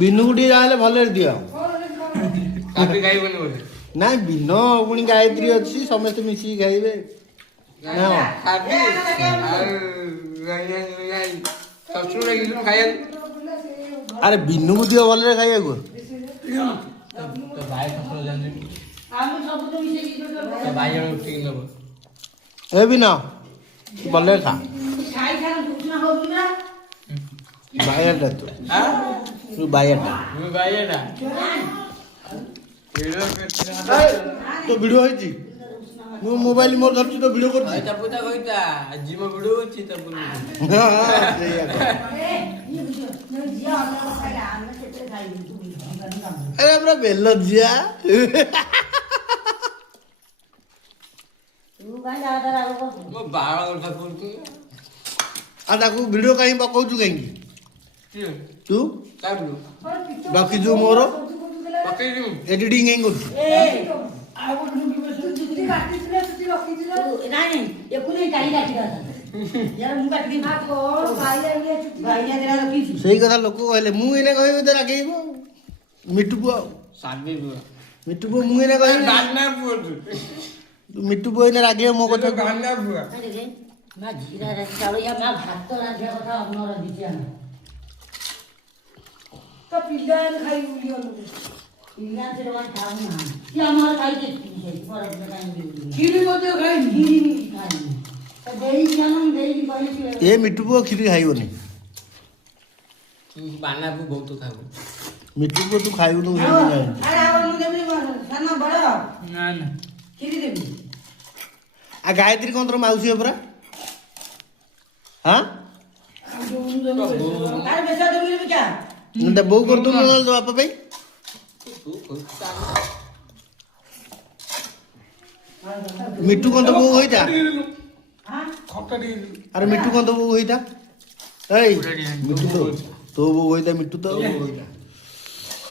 ବିନୁ ଟିକେ ଯାହେଲେ ଭଲରେ ଦିଅ। କାପି ଖାଇବନି ବୋଧେ। ନାଇଁ ବିନ ପୁଣି ଗାୟତ୍ରୀ ଅଛି ସମସ୍ତେ ମିଶିକି ଖାଇବେ। କାପି ଶଶୁର ଲାଗିଲୁ ଖାଇବାକୁ। ଆରେ ବିନୁକୁ ଦିଅ ଭଲରେ ଖାଇବାକୁ। ତ ଭାଇ ଶ୍ୱଶୁର ଜାଣିନି। ତ ଭାଇ ଜଣେ ଉଠିକି ନବ। ଏ ବିନ ଭଲରେ ଖା। ବାୟାଟା ତୁ ବାୟାଟା ତ ଭିଡିଓ ହେଇଛି। ମୁଁ ମୋବାଇଲ ମୋର ଧରିଛି ତ ଭିଡିଓ କରୁଛି। ଆରେ ପୁରା ବେଲ ଜିଆ। ଆଉ ତାକୁ ଭିଡିଓ କାହିଁ ପକଉଛୁ କାହିଁକି ତୁ ରଖିଛୁ ମୋର ଏଡିଟିଂ କାହିଁ କରୁଛୁ। ସେଇ କଥା ଲୋକ କହିଲେ ମୁଁ ଏଇନା କହିବି ତ ରାଗେଇବ। ମିଟୁ ପୁଅ ମିଟୁ ପୁଅ ମୁଁ ଏଇନା କହିବି ମିଟୁ ପୁଅ ଏଇନା ରାଗିବ ମୋ କଥା। ଏ ମିଟୁ ପୁଅ କ୍ଷୀରି ଖାଇବନି। ବହୁତ ଖାଇବ। ମିଟୁ ପୁଅ ତୁ ଖାଇବୁନୁ। ଆ ଗାୟତ୍ରୀ କଣ ତୋର ମାଉସୀ ପରା? ହଁ ବୋଉ କରିଦଉନୁ ନହେଲେ ତୋ ବାପା ପାଇଁ। ମିଟୁ କଣ ତ ବୋଉ ହେଇଥା। ଆରେ ମିଟୁ କଣ ତ ବୋଉ ହେଇଥା। ଏଇ ମିଟୁ ତୋ ବୋଉ ହେଇଥା। ମିଟୁ ତ ବୋଉ ହେଇଥା।